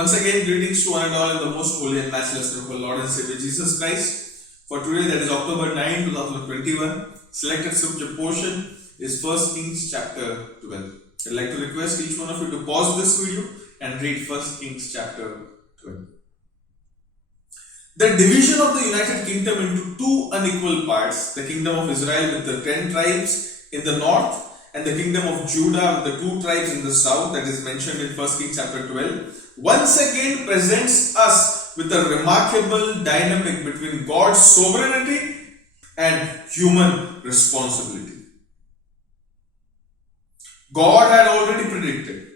Once again, greetings to one and all in the most holy and matchless name of our Lord and Savior Jesus Christ. For today, that is October 9, 2021, selected scripture portion is 1 Kings chapter 12. I'd like to request each one of you to pause this video and read 1 Kings chapter 12. The division of the United Kingdom into two unequal parts, the kingdom of Israel with the 10 tribes in the north and the kingdom of Judah with the 2 tribes in the south, that is mentioned in 1 Kings chapter 12, once again presents us with a remarkable dynamic between God's sovereignty and human responsibility. God had already predicted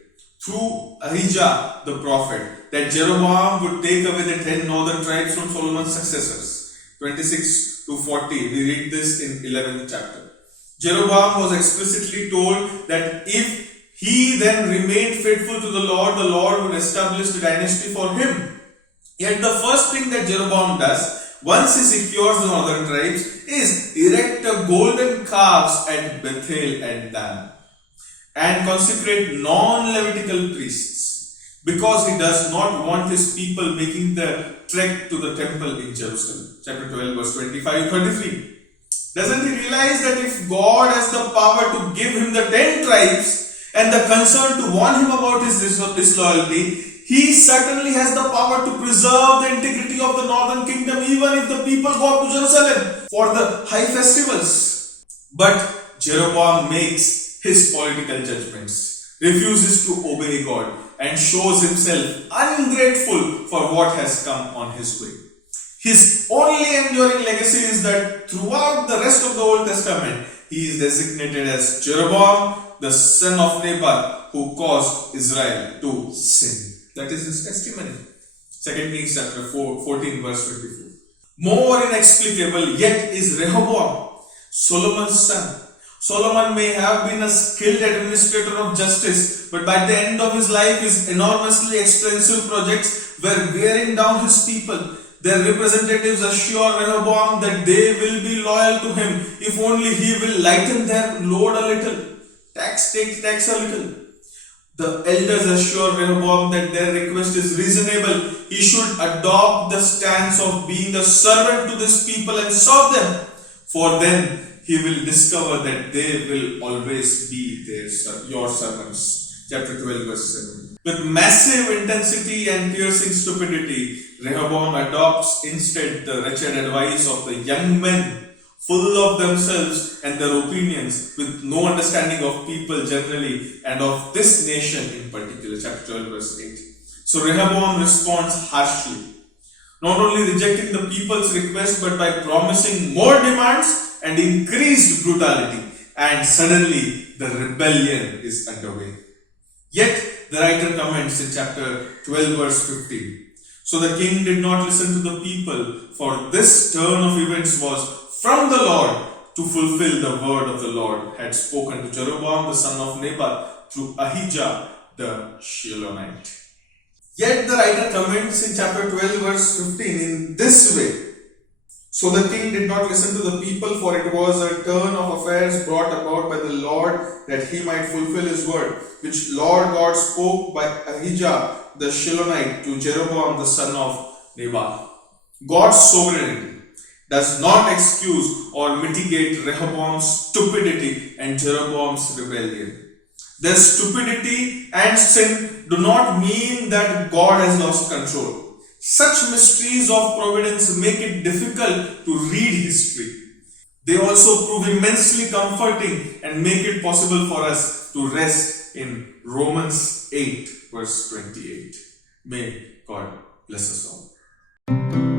through Ahijah the prophet that Jeroboam would take away the 10 northern tribes from Solomon's successors. 26 to 40, we read this in 11th chapter. Jeroboam was explicitly told that if he then remained faithful to the Lord would establish the dynasty for him. Yet the first thing that Jeroboam does, once he secures the northern tribes, is erect a golden calves at Bethel and Dan and consecrate non-Levitical priests, because he does not want his people making the trek to the temple in Jerusalem. Chapter 12 verse 25-33. Doesn't he realize that if God has the power to give him the 10 tribes and the concern to warn him about his disloyalty, he certainly has the power to preserve the integrity of the northern kingdom even if the people go up to Jerusalem for the high festivals. But Jeroboam makes his political judgments, refuses to obey God, and shows himself ungrateful for what has come on his way. His only enduring legacy is that throughout the rest of the Old Testament, he is designated as Jeroboam, the son of Nebat, who caused Israel to sin. That is his testimony. 2 Kings chapter 14 verse 24. More inexplicable yet is Rehoboam, Solomon's son. Solomon may have been a skilled administrator of justice, but by the end of his life, his enormously expensive projects were wearing down his people. Their representatives assure Rehoboam that they will be loyal to him if only he will lighten their load a little. Tax a little. The elders assure Rehoboam that their request is reasonable. He should adopt the stance of being a servant to this people and serve them. For then he will discover that they will always be your servants. Chapter 12 verse 7. With massive intensity and piercing stupidity, Rehoboam adopts instead the wretched advice of the young men, full of themselves and their opinions, with no understanding of people generally and of this nation in particular. Chapter 12 verse 8. So Rehoboam responds harshly, not only rejecting the people's request but by promising more demands and increased brutality, and suddenly the rebellion is underway. Yet the writer comments in chapter 12 verse 15. So the king did not listen to the people, for this turn of events was from the Lord to fulfill the word of the Lord had spoken to Jeroboam the son of Nebat through Ahijah the Shilonite. Yet the writer comments in chapter 12 verse 15 in this way. So the king did not listen to the people, for it was a turn of affairs brought about by the Lord that he might fulfill his word, which Lord God spoke by Ahijah the Shilonite to Jeroboam the son of Nebat. God's sovereignty does not excuse or mitigate Rehoboam's stupidity and Jeroboam's rebellion. Their stupidity and sin do not mean that God has lost control. Such mysteries of providence make it difficult to read history. They also prove immensely comforting and make it possible for us to rest in Romans 8 verse 28. May God bless us all.